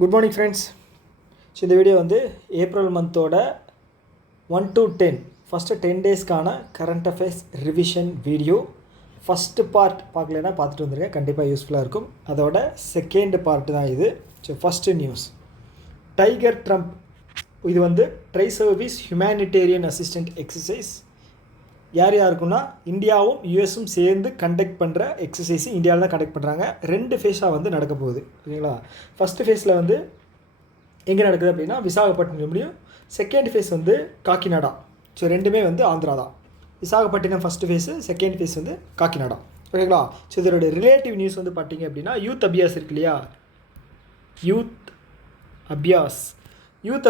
Good morning friends. So இந்த video வந்து April மந்தோட 1 to 10 ஃபஸ்ட்டு 10 டேஸ்க்கான current affairs revision video. First part பார்க்கலன்னா பார்த்துட்டு வந்துருக்கேன், கண்டிப்பாக யூஸ்ஃபுல்லாக இருக்கும். அதோட செகண்ட் பார்ட்டு தான் இது. So first news, tiger Trump. இது வந்து try service humanitarian assistant exercise. யார் யாருக்குன்னா இந்தியாவும் யூஎஸும் சேர்ந்து கண்டக்ட் பண்ணுற எக்ஸசைஸ் இந்தியாவில் தான் கண்டக்ட் பண்ணுறாங்க. 2 ஃபேஸாக வந்து நடக்க போகுது, ஓகேங்களா. ஃபஸ்ட்டு ஃபேஸில் வந்து எங்கே நடக்குது அப்படின்னா விசாகப்பட்டினம். செகண்ட் ஃபேஸ் வந்து காக்கிநாடா. ஸோ ரெண்டுமே வந்து ஆந்திரா தான். Visakhapatnam first phase, second phase வந்து காக்கிநாடா, ஓகேங்களா. ஸோ இதோட ரிலேட்டிவ் நியூஸ் வந்து பார்த்திங்க அப்படின்னா யூத் அபியாஸ் இருக்கு இல்லையா, யூத்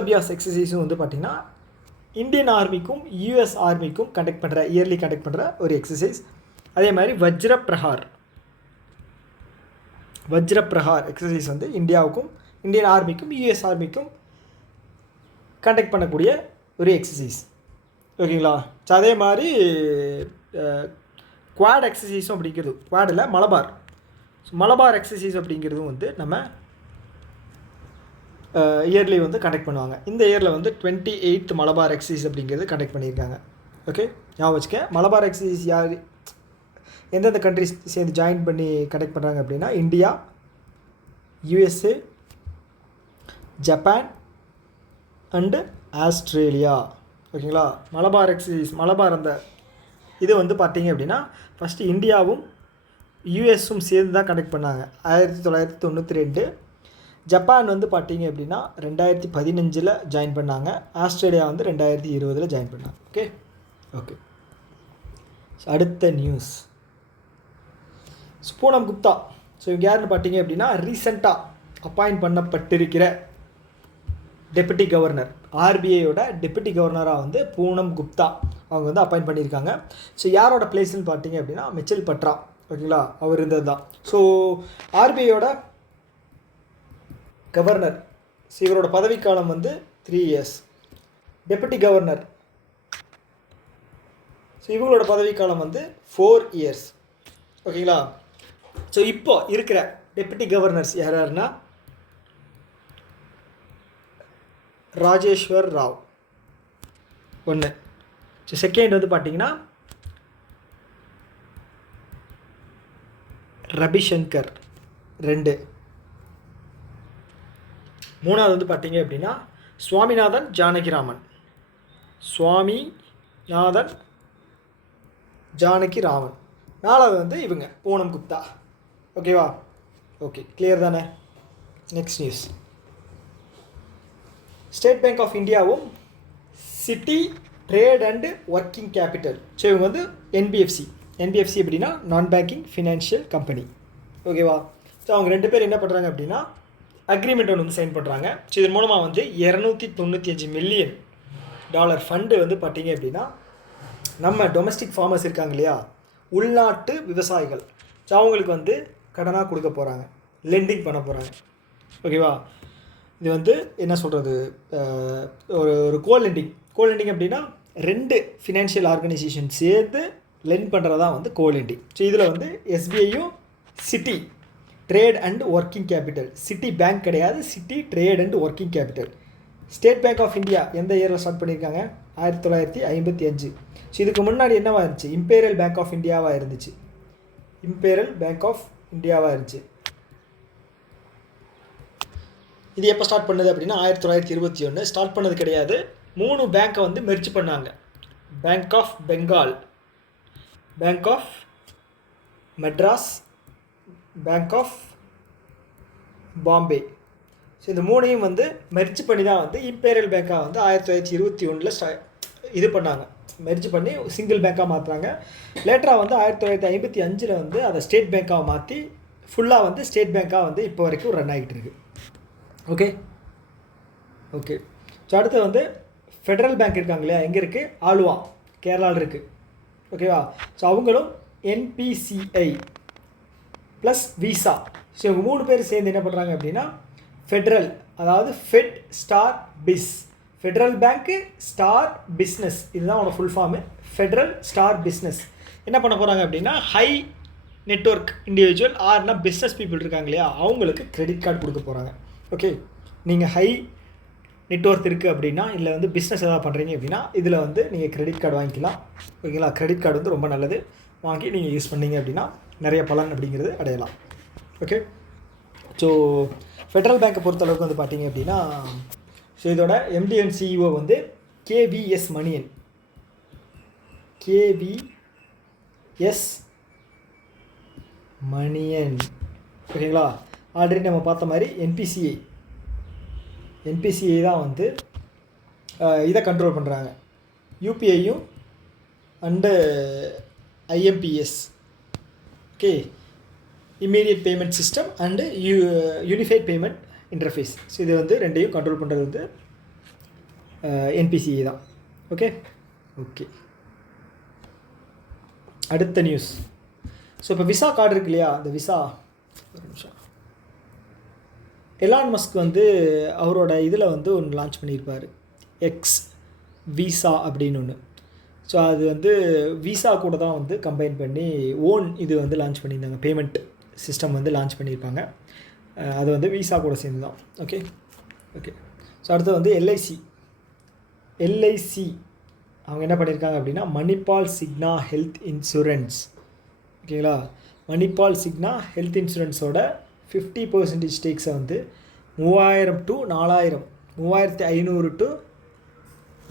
அபியாஸ் எக்ஸசைஸும் வந்து பார்த்திங்கன்னா இந்தியன் ஆர்மிக்கும் யூஎஸ் ஆர்மிக்கும் இயர்லி கண்டக்ட் பண்ணுற ஒரு எக்ஸசைஸ். அதே மாதிரி வஜ்ர பிரஹார் எக்ஸசைஸ் வந்து இந்தியன் ஆர்மிக்கும் யூஎஸ் ஆர்மிக்கும் கண்டக்ட் பண்ணக்கூடிய ஒரு எக்ஸசைஸ், ஓகேங்களா. ஸோ அதே மாதிரி குவாட் எக்ஸசைஸும் அப்படிங்கிறது, குவாடில் மலபார் எக்ஸசைஸ் அப்படிங்கிறதும் வந்து நம்ம இயர்லி வந்து கண்டக்ட் பண்ணுவாங்க. இந்த இயரில் வந்து 28th மலபார் எக்ஸசைஸ் அப்படிங்கிறது கண்டக்ட் பண்ணியிருக்காங்க. ஓகே, ஞாபகம் வச்சுக்க. மலபார் எக்ஸசைஸ் யார் எந்தெந்த கண்ட்ரிஸ் சேர்ந்து ஜாயின் பண்ணி கண்டக்ட் பண்ணுறாங்க அப்படின்னா India, USA, Japan and Australia, ஓகேங்களா. மலபார் எக்ஸசைஸ், அந்த இது வந்து பார்த்தீங்க அப்படின்னா ஃபஸ்ட்டு இந்தியாவும் யூஎஸும் சேர்ந்து தான் கண்டக்ட் பண்ணாங்க 1992. ஜப்பான் வந்து பார்த்தீங்க அப்படின்னா 2015 ஜாயின் பண்ணாங்க. ஆஸ்திரேலியா வந்து 2020 ஜாயின் பண்ணாங்க. ஓகே. அடுத்த நியூஸ், பூனம் குப்தா. ஸோ இவங்க யாருன்னு பார்த்தீங்க அப்படின்னா ரீசெண்டாக அப்பாயிண்ட் பண்ணப்பட்டிருக்கிற டெப்யூட்டி கவர்னர், ஆர்பிஐயோட டெப்யூட்டி கவர்னராக வந்து பூனம் குப்தா அவங்க வந்து அப்பாயிண்ட் பண்ணியிருக்காங்க. ஸோ யாரோட பிளேஸ்ன்னு பார்த்தீங்க அப்படின்னா மிச்சல் பட்ரா, ஓகேங்களா, அவர் இருந்தது தான். ஸோ ஆர்பிஐயோட கவர்னர், ஸோ இவரோட பதவிக்காலம் வந்து 3 years. டெப்யூட்டி கவர்னர், ஸோ இவங்களோட பதவிக்காலம் வந்து 4 years, ஓகேங்களா. ஸோ இப்போ இருக்கிற டெப்யூட்டி கவர்னர்ஸ் யாருன்னா ராஜேஸ்வர் ராவ் 1. ஸோ செகண்ட் வந்து பார்த்தீங்கன்னா ரவிசங்கர் 2. மூணாவது வந்து பார்த்தீங்க அப்படின்னா சுவாமிநாதன் ஜானகிராமன். நாலாவது வந்து இவங்க பூனம் குப்தா, ஓகேவா. ஓகே, கிளியர் தானே. Next news, state bank of இந்தியாவும் city trade and working capital. So இவங்க வந்து என்பிஎஃப்சி அப்படின்னா நான் பேங்கிங் ஃபினான்ஷியல் கம்பெனி, ஓகேவா. ஸோ அவங்க 2 பேர் என்ன பண்ணுறாங்க அப்படின்னா அக்ரிமெண்ட் ஒன்று வந்து சைன் பண்ணுறாங்க. ஸோ இதன் மூலமாக வந்து $295 மில்லியன் ஃபண்டு வந்து பார்த்தீங்க அப்படின்னா நம்ம டொமஸ்டிக் ஃபார்மர்ஸ் இருக்காங்க இல்லையா, உள்நாட்டு விவசாயிகள், ஸோ அவங்களுக்கு வந்து கடனாக கொடுக்க போகிறாங்க, லெண்டிங் பண்ண போகிறாங்க, ஓகேவா. இது வந்து என்ன சொல்கிறது, ஒரு கோலெண்டிங் அப்படின்னா 2 ஃபினான்ஷியல் ஆர்கனைசேஷன் சேர்ந்து லெண்ட் பண்ணுறதா வந்து கோலெண்டிங். ஸோ இதில் வந்து எஸ்பிஐயும் city trade and working capital, city bank கிடையாது, city trade and working capital. State bank of India எந்த இயரில் ஸ்டார்ட் பண்ணியிருக்காங்க, 1955. ஸோ இதுக்கு முன்னாடி என்னவாக இருந்துச்சு, இம்பீரியல் பேங்க் ஆஃப் இந்தியாவாக இருந்துச்சு. இது எப்போ ஸ்டார்ட் பண்ணுது அப்படின்னா 1921. ஸ்டார்ட் பண்ணது கிடையாது, 3 பேங்க்கை வந்து மெர்ஜ் பண்ணாங்க. Bank of Bengal, bank of Madras, bank of Bombay. So இந்த 3ஐயும் வந்து மெர்ஜ் பண்ணி தான் வந்து இம்பீரியல் பேங்காக வந்து 1921 இது பண்ணாங்க, மெர்ஜ் பண்ணி சிங்கிள் பேங்காக மாற்றுறாங்க. லேட்டராக வந்து 1955 வந்து அதை ஸ்டேட் பேங்காக மாற்றி ஃபுல்லாக வந்து ஸ்டேட் பேங்காக வந்து இப்போ வரைக்கும் ரன் ஆகிட்டு இருக்கு. ஓகே. ஸோ அடுத்து வந்து ஃபெடரல் பேங்க் இருக்காங்க இல்லையா, எங்கே இருக்குது, ஆலுவா, கேரளாவில் இருக்குது, ஓகேவா. ஸோ அவங்களும் என்பிசிஐ ப்ளஸ் விசா. ஸோ இவங்க 3 பேர் சேர்ந்து என்ன பண்ணுறாங்க அப்படின்னா ஃபெட்ரல், அதாவது ஃபெட் ஸ்டார் பிஸ், ஃபெட்ரல் பேங்க்கு ஸ்டார் பிஸ்னஸ், இதுதான் அவனோட full form, federal star business. என்ன பண்ண போகிறாங்க அப்படின்னா ஹை நெட்வொர்க் இண்டிவிஜுவல் ஆர்னா பிஸ்னஸ் பீப்புள் இருக்காங்க இல்லையா, அவங்களுக்கு கிரெடிட் கார்டு கொடுக்க போகிறாங்க. ஓகே. நீங்கள் ஹை நெட்ஒர்க் இருக்குது அப்படின்னா, இல்லை வந்து பிஸ்னஸ் எதாவது பண்ணுறீங்க அப்படின்னா, இதில் வந்து நீங்கள் கிரெடிட் கார்டு வாங்கிக்கலாம். ஓகேங்களா? கிரெடிட் கார்டு வந்து ரொம்ப நல்லது. வாங்கி நீங்கள் யூஸ் பண்ணீங்க அப்படின்னா நிறைய பலன் அப்படிங்கிறது அடையலாம். ஓகே. ஸோ ஃபெட்ரல் பேங்க்கை பொறுத்தளவுக்கு வந்து பார்த்தீங்க அப்படின்னா, ஸோ இதோட MD and CEO வந்து KVS மணியன். KVS மணியன். ஓகேங்களா? ஆல்ரெடி நம்ம பார்த்த மாதிரி NPCI தான் வந்து இதை கண்ட்ரோல் பண்ணுறாங்க. UPIயும் and IMPS. Okay, immediate payment system and unified payment interface. So இது வந்து ரெண்டையும் கண்ட்ரோல் பண்ணுறது வந்து NPCI தான். ஓகே. அடுத்த நியூஸ். ஸோ இப்போ விசா கார்டு இருக்கு இல்லையா, அந்த விசா, ஒரு நிமிஷம், எலான் மஸ்க் வந்து அவரோட இதில் வந்து ஒன்று லான்ச் பண்ணியிருப்பார், எக்ஸ் விசா அப்படின்னு ஒன்று. ஸோ அது வந்து விசா கூட தான் வந்து கம்பைன் பண்ணி இது வந்து லான்ச் பண்ணியிருந்தாங்க. பேமெண்ட் சிஸ்டம் வந்து லான்ச் பண்ணியிருப்பாங்க. அது வந்து விசா கூட சேர்ந்து தான். ஓகே. ஸோ அடுத்து வந்து எல்ஐசி அவங்க என்ன பண்ணியிருக்காங்க அப்படின்னா, மணிபால் சிக்னா ஹெல்த் இன்சூரன்ஸ். ஓகேங்களா? மணிபால் சிக்னா ஹெல்த் இன்சூரன்ஸோட 50% ஸ்டேக்ஸை வந்து 3000 to 4000, 3500 to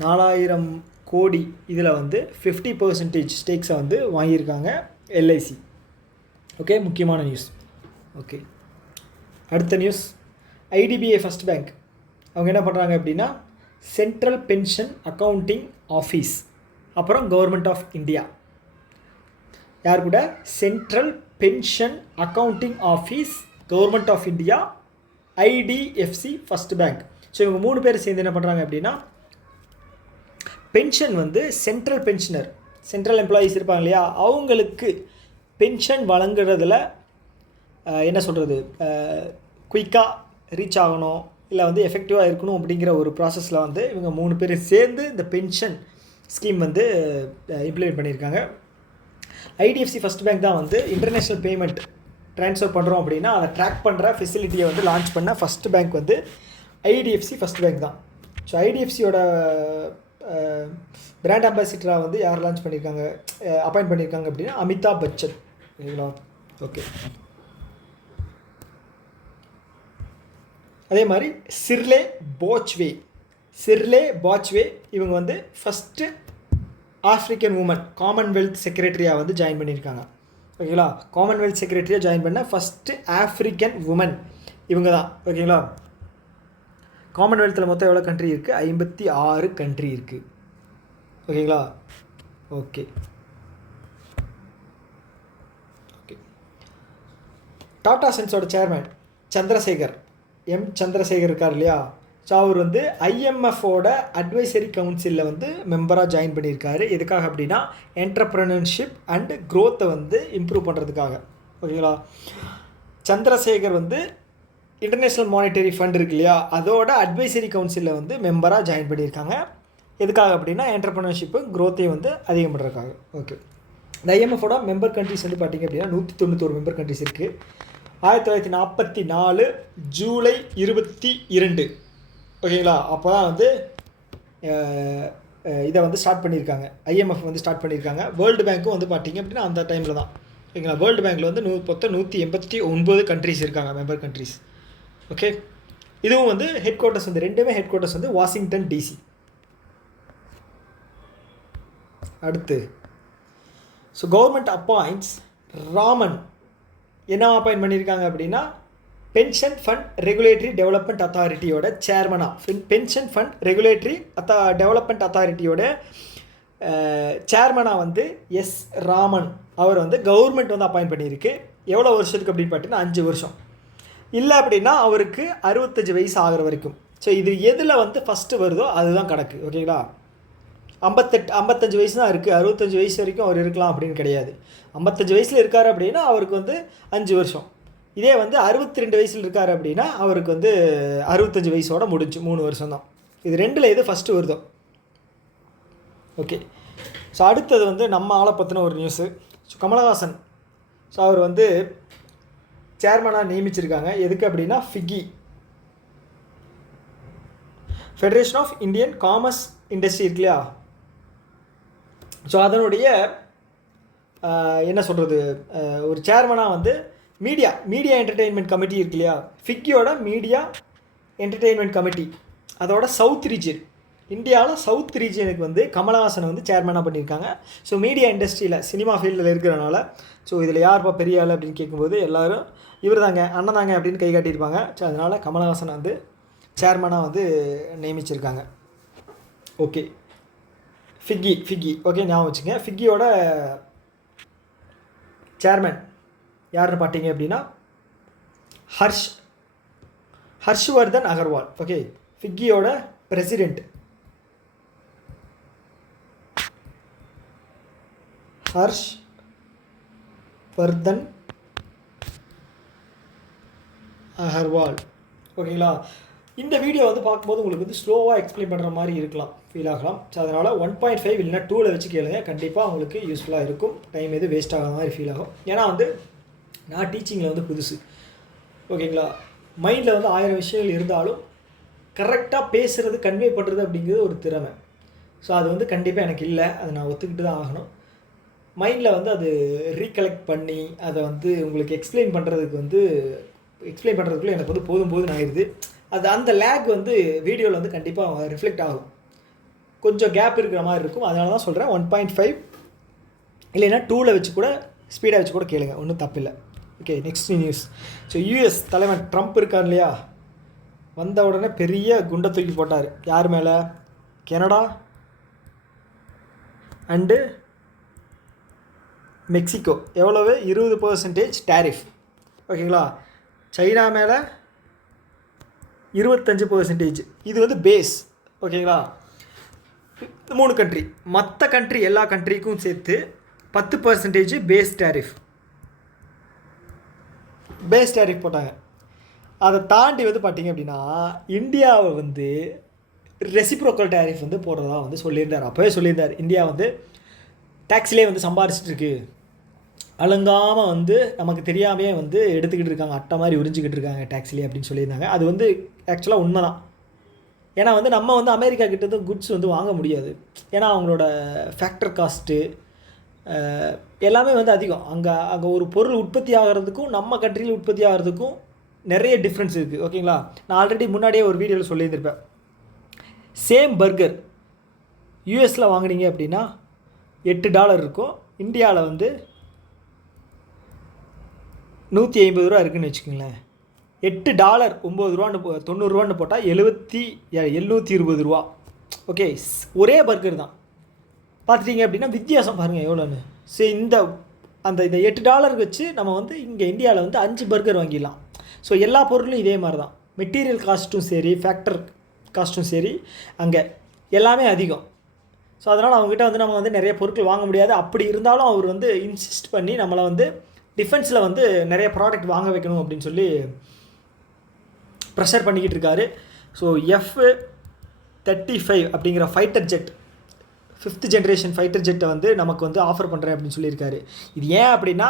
4000 கோடி இதில் வந்து 50% ஸ்டேக்ஸை வந்து வாங்கியிருக்காங்க எல்ஐசி. ஓகே, முக்கியமான நியூஸ். ஓகே, அடுத்த நியூஸ். IDBI ஃபர்ஸ்ட் பேங்க் அவங்க என்ன பண்ணுறாங்க அப்படின்னா, சென்ட்ரல் பென்ஷன் அக்கௌண்டிங் ஆஃபீஸ், அப்புறம் கவர்மெண்ட் ஆஃப் இந்தியா. யார் கூட? Central pension accounting office, government of India, IDFC first bank. So இவங்க 3 பேர் சேர்ந்து என்ன பண்ணுறாங்க அப்படின்னா, பென்ஷன் வந்து சென்ட்ரல் எம்ப்ளாயீஸ் இருப்பாங்க இல்லையா, அவங்களுக்கு பென்ஷன் வழங்குறதுல என்ன சொல்கிறது, குயிக்காக ரீச் ஆகணும், இல்லை வந்து எஃபெக்டிவாக இருக்கணும் அப்படிங்கிற ஒரு ப்ராசஸில் வந்து இவங்க 3 பேர் சேர்ந்து இந்த பென்ஷன் ஸ்கீம் வந்து இம்ப்ளிமெண்ட் பண்ணியிருக்காங்க. IDFC ஃபர்ஸ்ட் பேங்க் தான் வந்து இன்டர்நேஷ்னல் பேமெண்ட் ட்ரான்ஸ்ஃபர் பண்ணுறோம் அப்படின்னா அதை ட்ராக் பண்ணுற ஃபெசிலிட்டியை வந்து லான்ச் பண்ண ஃபஸ்ட் பேங்க் வந்து IDFC ஃபர்ஸ்ட் பேங்க் தான். ஸோ IDFCயோட பிராண்ட் அம்பாசிடராக வந்து யார் லான்ச் பண்ணியிருக்காங்க, அப்பாயிண்ட் பண்ணியிருக்காங்க அப்படின்னா அமிதாப் பச்சன். சரிங்களா? ஓகே. அதே மாதிரி சிர்லே பாச்வே இவங்க வந்து ஃபஸ்ட்டு ஆஃப்ரிக்கன் உமன் காமன்வெல்த் செக்ரட்டரியாக வந்து ஜாயின் பண்ணியிருக்காங்க. ஓகேங்களா? காமன்வெல்த் செக்ரட்டரியாக ஜாயின் பண்ண ஃபஸ்ட்டு ஆஃப்ரிக்கன் உமன் இவங்க தான். ஓகேங்களா? காமன்வெல்த்தில் மொத்தம் எவ்வளோ கண்ட்ரி இருக்குது? 56 கண்ட்ரி இருக்குது. ஓகேங்களா? ஓகே. டாடா சன்ஸோட சேர்மேன் சந்திரசேகர் இருக்கார் இல்லையா, ஸோ அவர் வந்து IMFோட அட்வைசரி கவுன்சிலில் வந்து மெம்பராக ஜாயின் பண்ணியிருக்காரு. எதுக்காக அப்படின்னா, என்டர்ப்ரனர்ஷிப் அண்ட் க்ரோத்தை வந்து இம்ப்ரூவ் பண்ணுறதுக்காக. ஓகேங்களா? சந்திரசேகர் வந்து இன்டர்நேஷ்னல் மானிட்டரி ஃபண்ட் இருக்கு இல்லையா, அதோட அட்வைசரி கவுன்சிலில் வந்து மெம்பராக ஜாயின் பண்ணியிருக்காங்க. எதுக்காக அப்படின்னா, என்டர்ப்ரனர்ஷிப்பு க்ரோத்தையும் வந்து அதிகம் பண்ணுறதுக்காக. ஓகே. இந்த IMFோட மெம்பர் கண்ட்ரிஸ் வந்து பார்த்திங்க அப்படின்னா 191 மெம்பர் கண்ட்ரிஸ் இருக்குது. 1944 ஜூலை 22. ஓகேங்களா? அப்போ தான் வந்து இதை வந்து ஸ்டார்ட் பண்ணியிருக்காங்க, IMF வந்து ஸ்டார்ட் பண்ணியிருக்காங்க. வேர்ல்டு பேங்க்கும் வந்து பார்த்திங்க அப்படின்னா அந்த டைமில் தான். ஓகேங்களா? வேர்ல்டு பேங்க்கில் வந்து மொத்தம் 189 கண்ட்ரிஸ் இருக்காங்க, மெம்பர் கண்ட்ரிஸ். ஓகே. இதுவும் வந்து ஹெட் குவார்ட்டர்ஸ் வந்து ரெண்டுமே ஹெட் குவார்ட்டர்ஸ் வந்து வாஷிங்டன் DC. அடுத்து, ஸோ கவர்மெண்ட் அப்பாயிண்ட்ஸ் ராமன் என்ன அப்பாயிண்ட் பண்ணியிருக்காங்க அப்படின்னா, பென்ஷன் ஃபண்ட் ரெகுலேட்டரி டெவலப்மெண்ட் அத்தாரிட்டியோட சேர்மனாக, பென்ஷன் ஃபண்ட் ரெகுலேட்டரி டெவலப்மெண்ட் அத்தாரிட்டியோட சேர்மனாக வந்து எஸ் ராமன் அவர் வந்து கவர்மெண்ட் வந்து அப்பாயிண்ட் பண்ணியிருக்கு. எவ்வளோ வருஷத்துக்கு அப்படின்னு பார்த்தீங்கன்னா 5 வருஷம். இல்லை அப்படின்னா அவருக்கு 65 வயசு ஆகிற வரைக்கும். ஸோ இது எதில் வந்து ஃபஸ்ட்டு வருதோ அதுதான் கணக்கு. ஓகேங்களா? 55 வயசு தான் இருக்குது, 65 வயசு வரைக்கும் அவர் இருக்கலாம் அப்படின்னு கிடையாது. 55 வயசில் இருக்கார் அப்படின்னா அவருக்கு வந்து 5 வருஷம். இதே வந்து 62 வயசில் இருக்கார் அப்படின்னா அவருக்கு வந்து 65 வயசோட முடிஞ்சு 3 வருஷம் தான். இது ரெண்டில் எது ஃபஸ்ட்டு வருதோ. ஓகே. ஸோ அடுத்தது வந்து நம்ம ஆளை பற்றின ஒரு நியூஸு. ஸோ கமலஹாசன், ஸோ அவர் வந்து சேர்மனாக நியமிச்சிருக்காங்க. எதுக்கு அப்படின்னா, federation of Indian commerce industry இருக்கு இல்லையா, ஸோ அதனுடைய என்ன சொல்கிறது, ஒரு சேர்மனாக வந்து மீடியா என்டர்டெயின்மெண்ட் கமிட்டி இருக்கு இல்லையா, ஃபிக்கியோட மீடியா என்டர்டெயின்மெண்ட் கமிட்டி அதோட சவுத் ரீஜன், இந்தியாவில் சவுத் ரீஜனுக்கு வந்து கமலஹாசனை வந்து சேர்மனாக பண்ணியிருக்காங்க. ஸோ மீடியா இண்டஸ்ட்ரியில் சினிமா ஃபீல்டில் இருக்கிறனால ஸோ இதில் யார்ப்பா பெரிய ஆள் அப்படின்னு கேட்கும்போது எல்லோரும் இவர் தாங்க அண்ணன் தாங்க அப்படின்னு கை காட்டியிருப்பாங்க. ஸோ அதனால் கமலஹாசனை வந்து சேர்மனாக வந்து நியமிச்சிருக்காங்க. ஓகே, ஃபிக்கி ஓகே ஞாபகம் வச்சுங்க. ஃபிக்கியோட சேர்மன் யாருன்னு பார்த்தீங்க அப்படின்னா ஹர்ஷ்வர்தன் அகர்வால். ஓகே, ஃபிக்கியோட பிரசிடெண்ட் ஹர்ஷ்வர்தன் அகர்வால். ஓகேங்களா, இந்த வீடியோ வந்து பார்க்கும்போது உங்களுக்கு வந்து ஸ்லோவாக எக்ஸ்பிளைன் பண்ணுற மாதிரி இருக்கலாம், ஃபீல் ஆகலாம். ஸோ அதனால் 1.5 இல்லைனா 2ல் வச்சு கேளுங்க, கண்டிப்பாக உங்களுக்கு யூஸ்ஃபுல்லாக இருக்கும். டைம் எதுவும் வேஸ்ட் ஆகாத மாதிரி ஃபீல் ஆகும். ஏன்னா வந்து நான் டீச்சிங்கில் வந்து புதுசு. ஓகேங்களா, மைண்டில் வந்து 1000 விஷயங்கள் இருந்தாலும் கரெக்டாக பேசுகிறது, கன்வே பண்ணுறது அப்படிங்கிறது ஒரு திறமை. ஸோ அது வந்து கண்டிப்பாக எனக்கு இல்லை, அதை நான் ஒத்துக்கிட்டு தான் ஆகணும். மைண்டில் வந்து அது ரீகலெக்ட் பண்ணி அதை வந்து உங்களுக்கு எக்ஸ்பிளைன் பண்ணுறதுக்குள்ளே எனக்கு வந்து போதும் ஆயிடுது. அது அந்த லேக் வந்து வீடியோவில் வந்து கண்டிப்பாக ரிஃப்ளெக்ட் ஆகும், கொஞ்சம் கேப் இருக்கிற மாதிரி இருக்கும். அதனால தான் சொல்கிறேன் 1.5 இல்லைன்னா 2ல் வச்சு கூட ஸ்பீடாக வச்சு கூட கேளுங்க, ஒன்றும் தப்பில்லை. Okay, next news. So US தலைவன் ட்ரம்ப் இருக்கார் இல்லையா, வந்த உடனே பெரிய குண்டை தூக்கி போட்டார். யார் மேலே? Canada and Mexico. எவ்வளவு? 20% டேரிஃப். ஓகேங்களா, சைனா மேலே 25%. இது வந்து பேஸ். ஓகேங்களா, 3 கண்ட்ரி, மற்ற கண்ட்ரி எல்லா கண்ட்ரிக்கும் சேர்த்து 10% பேஸ் டேரிஃப் போட்டாங்க. அதை தாண்டி வந்து பார்த்திங்க அப்படின்னா இந்தியாவை வந்து ரெசிப்ரோக்கல் டேரிஃப் வந்து போடுறதா வந்து சொல்லியிருந்தார். அப்போவே சொல்லியிருந்தார், இந்தியா வந்து டேக்ஸ்லேயே வந்து சம்பாரிச்சிட்ருக்கு, அலங்காமல் வந்து நமக்கு தெரியாமே வந்து எடுத்துக்கிட்டு இருக்காங்க, அட்டை மாதிரி உறிஞ்சிக்கிட்டு இருக்காங்க டேக்ஸ்லேயே அப்படின்னு சொல்லியிருந்தாங்க. அது வந்து ஆக்சுவலாக உண்மை தான். ஏன்னா வந்து நம்ம வந்து அமெரிக்கா கிட்டே குட்ஸ் வந்து வாங்க முடியாது, ஏன்னா அவங்களோட ஃபேக்டர் காஸ்ட்டு எல்லாமே வந்து அதிகம். அங்கே ஒரு பொருள் உற்பத்தி ஆகிறதுக்கும் நம்ம கண்ட்ரியில் உற்பத்தி ஆகிறதுக்கும் நிறைய டிஃப்ரென்ஸ் இருக்குது. ஓகேங்களா, நான் ஆல்ரெடி முன்னாடியே ஒரு வீடியோவில் சொல்லியிருந்திருப்பேன். சேம் பர்கர் யூஎஸில் வாங்கினீங்க அப்படின்னா $8 இருக்கும், இந்தியாவில் வந்து $150 இருக்குதுன்னு வச்சுக்கோங்களேன். $8 $9 90 போட்டால் 720 ரூபா. ஓகே, ஒரே பர்கர் தான். பார்த்துட்டிங்க அப்படின்னா வித்தியாசம் பாருங்கள் எவ்வளோன்னு. சரி, இந்த $8 வச்சு நம்ம வந்து இங்கே இந்தியாவில் வந்து 5 பர்கர் வாங்கிடலாம். ஸோ எல்லா பொருளும் இதே மாதிரி தான், மெட்டீரியல் காஸ்ட்டும் சரி, ஃபேக்டர் காஸ்ட்டும் சரி, அங்கே எல்லாமே அதிகம். ஸோ அதனால் அவங்ககிட்ட வந்து நம்ம வந்து நிறைய பொருட்கள் வாங்க முடியாது. அப்படி இருந்தாலும் அவர் வந்து இன்சிஸ்ட் பண்ணி நம்மளை வந்து டிஃபென்ஸில் வந்து நிறைய ப்ராடக்ட் வாங்க வைக்கணும் அப்படின்னு சொல்லி ப்ரெஷர் பண்ணிக்கிட்டு இருக்காரு. ஸோ F-35 அப்படிங்கிற fighter jet, 5th generation fighter ஜெட்டை வந்து நமக்கு வந்து ஆஃபர் பண்ணுறேன் அப்படின்னு சொல்லியிருக்காரு. இது ஏன் அப்படின்னா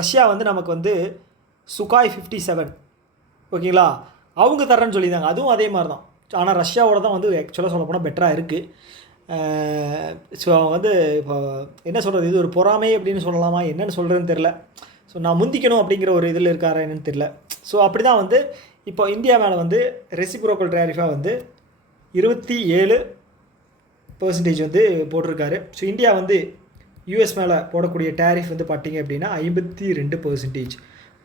ரஷ்யா வந்து நமக்கு வந்து சுகாய் 57 ஓகேங்களா அவங்க தரேன்னு சொல்லியிருந்தாங்க, அதுவும் அதே மாதிரி தான். ஆனால் ரஷ்யாவோட தான் வந்து ஆக்சுவலாக சொல்ல போனால் பெட்டராக இருக்குது. ஸோ அவங்க வந்து இப்போ என்ன சொல்கிறது, இது ஒரு பொறாமை அப்படின்னு சொல்லலாமா, என்னென்னு சொல்கிறதுன்னு தெரில. ஸோ நான் முந்திக்கணும் அப்படிங்கிற ஒரு இதில் இருக்காரா என்னன்னு தெரில. ஸோ அப்படி தான் வந்து இப்போ இந்தியா மேலே வந்து ரெசிப்ரோக்கல் டேரிஃபாக வந்து 27% வந்து போட்டிருக்காரு. ஸோ இந்தியா வந்து யூஎஸ் மேலே போடக்கூடிய டேரிஃப் வந்து பார்த்திங்க அப்படின்னா 52%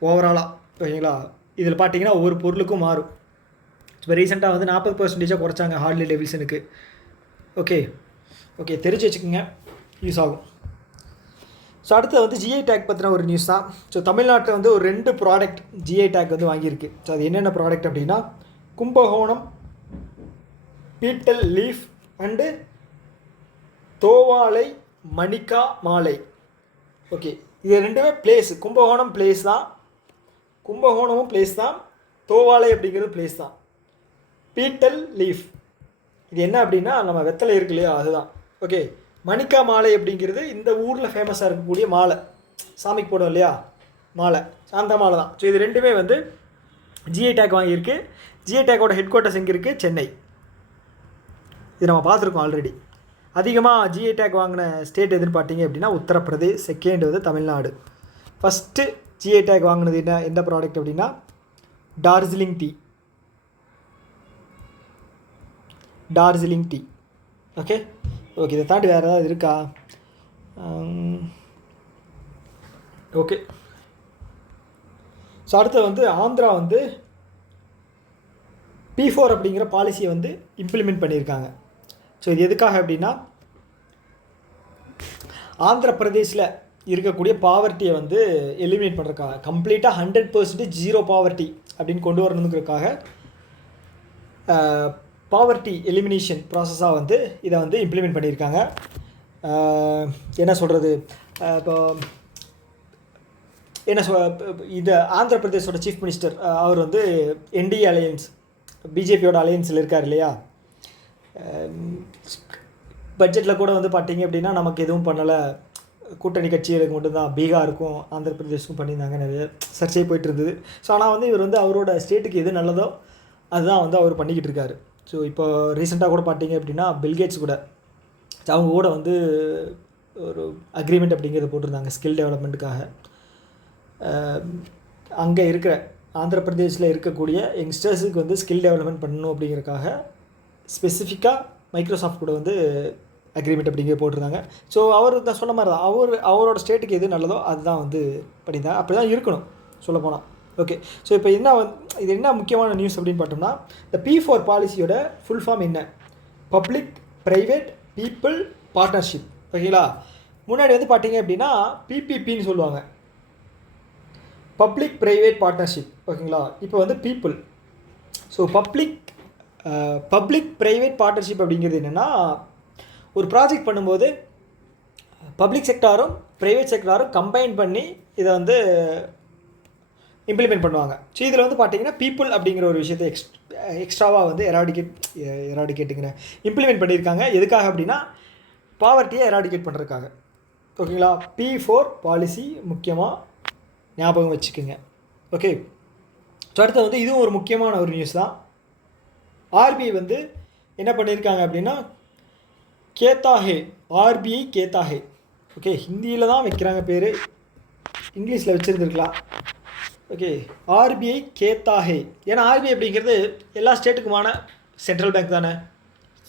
ஓவராலாக. ஓகேங்களா, இதில் பார்த்தீங்கன்னா ஒவ்வொரு பொருளுக்கும் மாறும். இப்போ ரீசெண்டாக வந்து 40% குறைச்சாங்க ஹார்ட்லி டேவிட்சனுக்கு. ஓகே தெரிஞ்சு வச்சுக்கோங்க, யூஸ் ஆகும். ஸோ அடுத்து வந்து ஜிஐ டேக் பற்றின ஒரு நியூஸ் தான். ஸோ தமிழ்நாட்டில் வந்து ஒரு 2 ப்ராடக்ட் ஜிஐ டேக் வந்து வாங்கியிருக்கு. ஸோ அது என்னென்ன ப்ராடக்ட் அப்படின்னா Kumbakonam beetle leaf and Thovalai மணிக்கா மாலை. ஓகே, இது 2மே பிளேஸ், கும்பகோணம் பிளேஸ் தான், கும்பகோணமும் பிளேஸ் தான், தோவாலை அப்படிங்கிறது பிளேஸ் தான். பீட்டல் லீஃப் இது என்ன அப்படின்னா நம்ம வெத்தலை இருக்கு இல்லையா அதுதான். ஓகே, மணிக்கா மாலை அப்படிங்கிறது இந்த ஊரில் ஃபேமஸாக இருக்கக்கூடிய மாலை, சாமிக்கு போடும் இல்லையா மாலை, அந்த மாலை தான். ஸோ இது 2மே வந்து ஜிஐ டேக் வாங்கியிருக்கு. ஜிஐ டேக்கோட ஹெட் குவார்ட்டர்ஸ் எங்கே இருக்குது? சென்னை. இது நம்ம பார்த்துருக்கோம் ஆல்ரெடி. அதிகமாக ஜிஐ டேக் வாங்கின ஸ்டேட் எதுன்னு பார்த்தீங்க அப்படின்னா உத்தரப்பிரதேஷ், செகண்ட் வந்து தமிழ்நாடு. ஃபஸ்ட்டு ஜிஐ டேக் வாங்கினது எந்த ப்ராடக்ட் அப்படின்னா டார்ஜிலிங் டீ. ஓகே, இதை தாண்டி வேறு ஏதாவது இருக்கா? ஓகே, ஸோ அடுத்து வந்து ஆந்திரா வந்து P4 அப்படிங்கிற பாலிசியை வந்து இம்ப்ளிமெண்ட் பண்ணியிருக்காங்க. ஸோ இது எதுக்காக அப்படின்னா ஆந்திர பிரதேஷில் இருக்கக்கூடிய பாவர்ட்டியை வந்து எலிமினேட் பண்ணுறதுக்காக, கம்ப்ளீட்டாக 100% ஜீரோ பாவர்ட்டி அப்படின்னு கொண்டு வரணுங்கிறதுக்காக பாவர்ட்டி எலிமினேஷன் ப்ராசஸாக வந்து இதை வந்து இம்ப்ளிமெண்ட் பண்ணியிருக்காங்க. என்ன சொல்கிறது, இப்போ இது ஆந்திர பிரதேஷோட சீஃப் மினிஸ்டர் அவர் வந்து என்டிஏ அலையன்ஸ், பிஜேபியோட அலையன்ஸில் இருக்கார் இல்லையா. பட்ஜெட்டில் கூட வந்து பார்த்தீங்க அப்படின்னா நமக்கு எதுவும் பண்ணலை, கூட்டணி கட்சிகளுக்கு மட்டும்தான், பீகாருக்கும் ஆந்திர பிரதேஷுக்கும் பண்ணியிருந்தாங்க, நிறைய சர்ச்சை போயிட்டு இருந்தது. ஸோ ஆனால் வந்து இவர் வந்து அவரோட ஸ்டேட்டுக்கு எது நல்லதோ அதுதான் வந்து அவர் பண்ணிக்கிட்டு இருக்காரு. ஸோ இப்போ ரீசெண்டாக கூட பார்த்தீங்க அப்படின்னா பில்கேட்ஸ் கூட அவங்க கூட வந்து ஒரு அக்ரிமெண்ட் அப்படிங்கிறத போட்டிருந்தாங்க ஸ்கில் டெவலப்மெண்ட்டுக்காக. அங்கே இருக்கிற ஆந்திர பிரதேஷில் இருக்கக்கூடிய யங்ஸ்டர்ஸுக்கு வந்து ஸ்கில் டெவலப்மெண்ட் பண்ணணும் அப்படிங்கிறதுக்காக ஸ்பெசிஃபிக்காக மைக்ரோசாஃப்ட் கூட வந்து அக்ரிமெண்ட் அப்படிங்கிற போட்டிருந்தாங்க. ஸோ அவர் தான் சொன்ன மாதிரி தான், அவரோட ஸ்டேட்டுக்கு எது நல்லதோ அதுதான் வந்து பண்ணியிருந்தாங்க. அப்படி தான் இருக்கணும் சொல்லப்போனால். ஓகே, ஸோ இப்போ இது என்ன முக்கியமான நியூஸ் அப்படின்னு பார்த்தோம்னா, இந்த P4 பாலிசியோட ஃபுல் ஃபார்ம் என்ன? Public private people partnership. ஓகேங்களா, முன்னாடி வந்து பார்த்தீங்க அப்படின்னா PPPன்னு சொல்லுவாங்க, பப்ளிக் ப்ரைவேட் பார்ட்னர்ஷிப். ஓகேங்களா, இப்போ வந்து people. So public private partnership அப்படிங்கிறது என்னென்னா, ஒரு ப்ராஜெக்ட் பண்ணும்போது பப்ளிக் செக்டாரும் ப்ரைவேட் செக்டாரும் கம்பைன் பண்ணி இதை வந்து இம்ப்ளிமெண்ட் பண்ணுவாங்க. ஸோ இதில் வந்து பார்த்தீங்கன்னா பீப்புள் அப்படிங்கிற ஒரு விஷயத்தை எக்ஸ்ட்ராவாக வந்து எராடிகேட்டுங்கிற இம்ப்ளிமெண்ட் பண்ணியிருக்காங்க. எதுக்காக அப்படின்னா பாவர்ட்டியை எராடிகேட் பண்ணுறதுக்காக. ஓகேங்களா, P4 பாலிசி முக்கியமாக ஞாபகம் வச்சுக்கோங்க. ஓகே, ஸோ அடுத்து வந்து இதுவும் ஒரு முக்கியமான ஒரு நியூஸ் தான். ஆர்பிஐ வந்து என்ன பண்ணியிருக்காங்க அப்படின்னா ஆர்பிஐ கேத்தாஹே. ஓகே, ஹிந்தியில் தான் வைக்கிறாங்க பேர், இங்கிலீஷில் வச்சுருந்துருக்கலாம். Okay, RBI கேத்தாஹே. ஏன்னா ஆர்பிஐ அப்படிங்கிறது எல்லா ஸ்டேட்டுக்குமான சென்ட்ரல் பேங்க் தானே.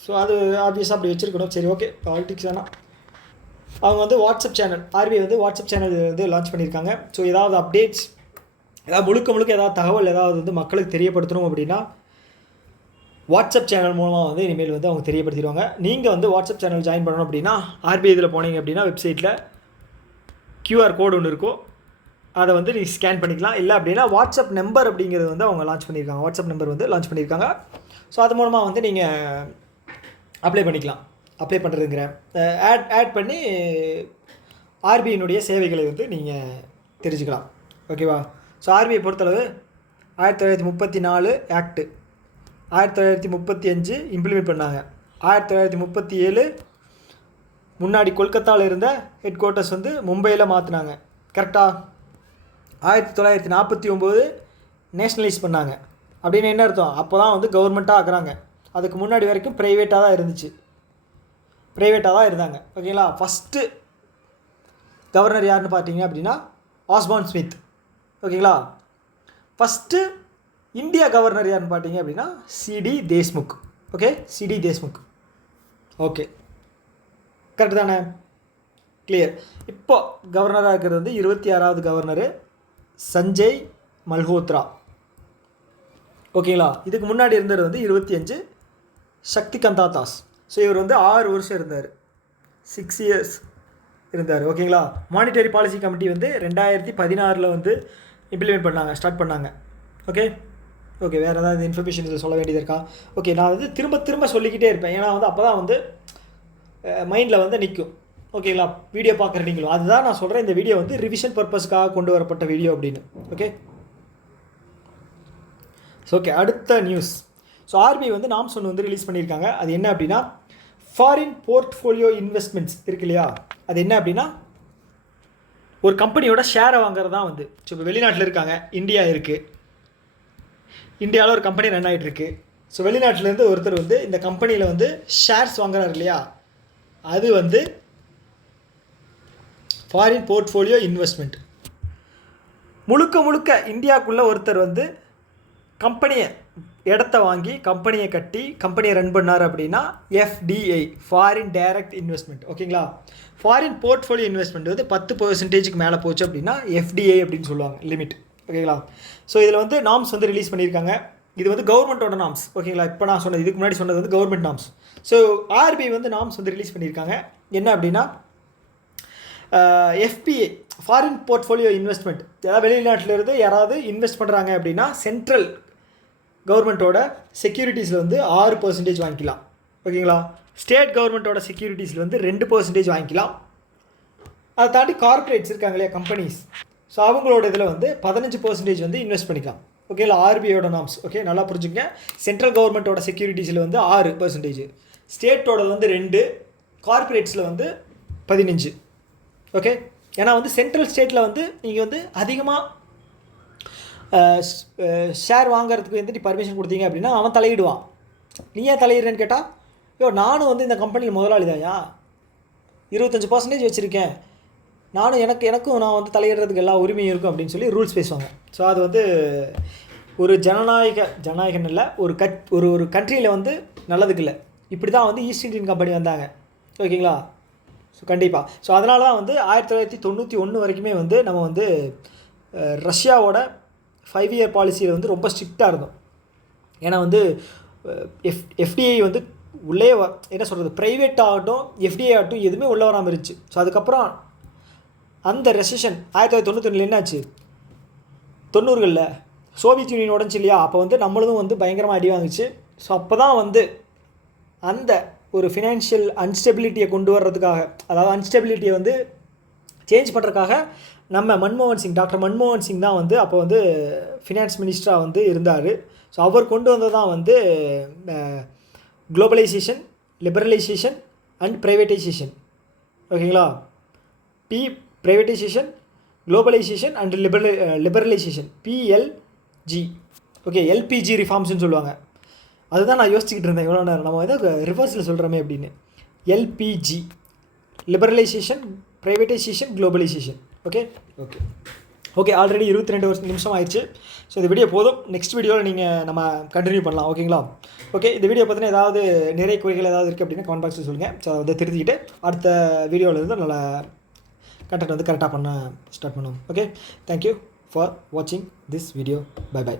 ஸோ அது ஆப்வியஸாக அப்படி வச்சுருக்கணும். சரி, ஓகே, பாலிட்டிக்ஸ் வேணாம். அவங்க வந்து வாட்ஸ்அப் சேனல், ஆர்பிஐ வந்து வாட்ஸ்அப் சேனல் வந்து லான்ச் பண்ணியிருக்காங்க. ஸோ ஏதாவது அப்டேட்ஸ், ஏதாவது முழுக்க ஏதாவது தகவல் ஏதாவது வந்து மக்களுக்கு தெரியப்படுத்தணும் அப்படின்னா வாட்ஸ்அப் சேனல் மூலமாக வந்து இனிமேல் வந்து அவங்க தெரியப்படுத்திடுவாங்க. நீங்கள் வந்து வாட்ஸ்அப் சேனல் ஜாயின் பண்ணணும் அப்படின்னா ஆர்பிஐ இதில் போனீங்க அப்படின்னா வெப்சைட்டில் QR கோடு ஒன்று இருக்கும், அதை வந்து நீங்கள் ஸ்கேன் பண்ணிக்கலாம். இல்லை அப்படின்னா வாட்ஸ்அப் நம்பர் அப்படிங்கிறது வந்து அவங்க லான்ச் பண்ணியிருக்காங்க, வாட்ஸ்அப் நம்பர் வந்து லான்ச் பண்ணியிருக்காங்க. ஸோ அது மூலமாக வந்து நீங்கள் அப்ளை பண்ணிக்கலாம். அப்ளை பண்ணுறதுங்கிற ஆட் பண்ணி ஆர்பிஐனுடைய சேவைகளை வந்து நீங்கள் தெரிஞ்சுக்கலாம். ஓகேவா, ஸோ ஆர்பிஐ பொறுத்தளவு 1934 ஆக்ட், 1935 இம்ப்ளிமெண்ட் பண்ணாங்க, 1937 முன்னாடி கொல்கத்தாவில் இருந்த ஹெட் குவார்ட்டர்ஸ் வந்து மும்பையில் மாற்றினாங்க. கரெக்டாக 1949 நேஷ்னலைஸ் பண்ணாங்க. அப்படின்னு என்ன அர்த்தம்? அப்போ தான் வந்து கவர்மெண்ட்டாக ஆக்குறாங்க. அதுக்கு முன்னாடி வரைக்கும் ப்ரைவேட்டாக தான் இருந்தாங்க. ஓகேங்களா, ஃபஸ்ட்டு கவர்னர் யாருன்னு பார்த்தீங்க அப்படின்னா ஆஸ்பான் ஸ்மித். ஓகேங்களா, ஃபஸ்ட்டு இந்தியா கவர்னர் யாருன்னு பார்த்தீங்க அப்படின்னா CD Deshmukh. Okay, CD Deshmukh. Okay, correct தானே? கிளியர். இப்போ கவர்னராக இருக்கிறது வந்து 26வது கவர்னரு சஞ்சய் மல்ஹோத்ரா. ஓகேங்களா, இதுக்கு முன்னாடி இருந்தது வந்து 25 சக்திகந்தா தாஸ். ஸோ இவர் வந்து 6 வருஷம் இருந்தார், 6 இயர்ஸ் இருந்தார். ஓகேங்களா, மானிட்டரி பாலிசி கமிட்டி வந்து 2016 வந்து இம்ப்ளிமெண்ட் பண்ணாங்க, ஸ்டார்ட் பண்ணாங்க. ஓகே, வேறு ஏதாவது இன்ஃபர்மேஷன் இதில் சொல்ல வேண்டியது இருக்கா? ஓகே, நான் வந்து திரும்ப சொல்லிக்கிட்டே இருப்பேன், ஏன்னா வந்து அப்போ தான் வந்து மைண்டில் வந்து நிற்கும். ஓகேங்களா, வீடியோ பார்க்குற நீங்களும் அதுதான் நான் சொல்கிறேன், இந்த வீடியோ வந்து ரிவிஷன் பர்பஸ்க்காக கொண்டு வரப்பட்ட வீடியோ அப்படின்னு. ஓகே, அடுத்த நியூஸ். ஸோ ஆர்பிஐ வந்து நாம்ஸ் ஒன்று வந்து ரிலீஸ் பண்ணியிருக்காங்க. அது என்ன அப்படின்னா ஃபாரின் போர்ட்ஃபோலியோ இன்வெஸ்ட்மெண்ட்ஸ் இருக்கு இல்லையா, அது என்ன அப்படின்னா ஒரு கம்பெனியோட ஷேரை வாங்குறது தான் வந்து. ஸோ இப்போ வெளிநாட்டில் இருக்காங்க, இந்தியா இருக்குது, இந்தியாவில் ஒரு கம்பெனி ரன் ஆகிட்டுருக்கு, ஸோ வெளிநாட்டிலேருந்து ஒருத்தர் வந்து இந்த கம்பெனியில் வந்து ஷேர்ஸ் வாங்குறாரு இல்லையா, அது வந்து ஃபாரின் போர்ட்ஃபோலியோ இன்வெஸ்ட்மெண்ட். முழுக்க இந்தியாவுக்குள்ளே ஒருத்தர் வந்து கம்பெனியை இடத்த வாங்கி கம்பெனியை கட்டி கம்பெனியை ரன் பண்ணார் அப்படின்னா எஃப்டிஐ, ஃபாரின் டைரக்ட் இன்வெஸ்ட்மெண்ட். ஓகேங்களா. ஃபாரின் போர்ட்ஃபோலியோ இன்வெஸ்ட்மெண்ட் வந்து 10% மேலே போச்சு அப்படின்னா எஃப்டிஐ அப்படின்னு சொல்லுவாங்க, லிமிட். ஓகேங்களா. ஸோ இதில் வந்து நாம்ஸ் வந்து ரிலீஸ் பண்ணியிருக்காங்க. இது வந்து கவர்மெண்ட்டோட நாம்ஸ். ஓகேங்களா. இப்போ நான் சொன்னது, இதுக்கு முன்னாடி சொன்னது வந்து கவர்மெண்ட் நாம்ஸ். ஸோ ஆர்பிஐ வந்து நாம்ஸ் வந்து ரிலீஸ் பண்ணியிருக்காங்க. என்ன அப்படின்னா எஃபிஐ, ஃபாரின் போர்ட்ஃபோலியோ இன்வெஸ்ட்மெண்ட், ஏதாவது வெளிநாட்டிலிருந்து யாராவது இன்வெஸ்ட் பண்ணுறாங்க அப்படின்னா சென்ட்ரல் கவர்மெண்ட்டோட செக்யூரிட்டிஸில் வந்து 6% வாங்கிக்கலாம். ஓகேங்களா. ஸ்டேட் கவர்மெண்ட்டோட செக்யூரிட்டிஸில் வந்து 2% வாங்கிக்கலாம். அதை தாண்டி கார்ப்பரேட்ஸ் இருக்காங்க இல்லையா, கம்பெனிஸ், ஸோ அவங்களோட இதில் வந்து 15% வந்து இன்வெஸ்ட் பண்ணிக்கலாம். ஓகேங்களா. ஆர்பிஐயோட நாம்ஸ். ஓகே, நல்லா புரிஞ்சுங்க. சென்ட்ரல் கவர்மெண்ட்டோட செக்யூரிட்டிஸில் வந்து 6%, ஸ்டேட்டோட வந்து 2, கார்ப்பரேட்ஸில் வந்து 15. ஓகே. ஏன்னா வந்து சென்ட்ரல் ஸ்டேட்டில் வந்து நீங்கள் வந்து அதிகமாக ஷேர் வாங்குறதுக்கு வந்துட்டு பர்மிஷன் கொடுத்தீங்க அப்படின்னா அவன் தலையிடுவான். நீ ஏன் தலையிடுறேன்னு கேட்டால், நானும் வந்து இந்த கம்பெனியில் முதலாளி தான்யா, 25% வச்சுருக்கேன், நானும் எனக்கும் நான் வந்து தலையிடுறதுக்கு எல்லா உரிமையும் இருக்கும் அப்படின்னு சொல்லி ரூல்ஸ் பேசுவாங்க. ஸோ அது வந்து ஒரு ஜனநாயகம் இல்லை, ஒரு கண்ட்ரியில் வந்து நல்லதுக்கு இல்லை. இப்படி தான் வந்து ஈஸ்ட் இண்டியன் கம்பெனி வந்தாங்க. ஓகேங்களா. ஸோ கண்டிப்பாக. ஸோ அதனால தான் வந்து 1991 வரைக்குமே வந்து நம்ம வந்து ரஷ்யாவோட 5 இயர் பாலிசியில் வந்து ரொம்ப ஸ்ட்ரிக்டாக இருந்தோம். ஏன்னா வந்து எஃப்டிஐ வந்து உள்ளே என்ன சொல்கிறது, ப்ரைவேட் ஆகட்டும் எஃப்டிஐ ஆகட்டும் எதுவுமே உள்ளே வராமல் இருந்துச்சு. ஸோ அதுக்கப்புறம் அந்த ரெசெஷன் 1991 என்னாச்சு, 90களில் சோவியத் யூனியன் உடஞ்சி இல்லையா, அப்போ வந்து நம்மளதும் வந்து பயங்கரமாக அடி வாங்குச்சு. ஸோ அப்போ தான் வந்து அந்த ஒரு ஃபினான்ஷியல் அன்ஸ்டெபிலிட்டியை கொண்டு வர்றதுக்காக, அதாவது அன்ஸ்டெபிலிட்டியை வந்து சேஞ்ச் பண்ணுறதுக்காக நம்ம டாக்டர் மன்மோகன் சிங் தான் வந்து அப்போ வந்து ஃபினான்ஸ் மினிஸ்டராக வந்து இருந்தார். ஸோ அவர் கொண்டு வந்தது தான் வந்து குளோபலைசேஷன், லிபரலைசேஷன் அண்ட் ப்ரைவேட்டைசேஷன். ஓகேங்களா. Privatisation, globalisation and liberalisation, PLG. Okay, LPG ரிஃபார்ம்ஸ்னு சொல்லுவாங்க. அதுதான் நான் யோசிச்சுக்கிட்டு இருந்தேன் எவ்வளோ நேரம், நம்ம ஏதோ ரிவர்ஸில் சொல்கிறோமே அப்படின்னு. LPG, liberalisation, privatisation, globalisation. Okay already 22 நிமிஷம் ஆயிடுச்சு. ஸோ இந்த வீடியோ போதும். நெக்ஸ்ட் வீடியோவில் நம்ம கண்டினியூ பண்ணலாம். ஓகேங்களா. ஓகே, இந்த வீடியோ பற்றின ஏதாவது நிறைய குறைகள் ஏதாவது இருக்குது அப்படின்னா கமெண்ட் பாக்ஸில் சொல்லுங்கள். ஸோ அதை திருத்திக்கிட்டு அடுத்த வீடியோவில் இருந்து நல்ல கண்டென்ட் வந்து கரெக்டாக பண்ண ஸ்டார்ட் பண்ணுவோம். ஓகே, தேங்க்யூ ஃபார் வாட்சிங் திஸ் வீடியோ. பை.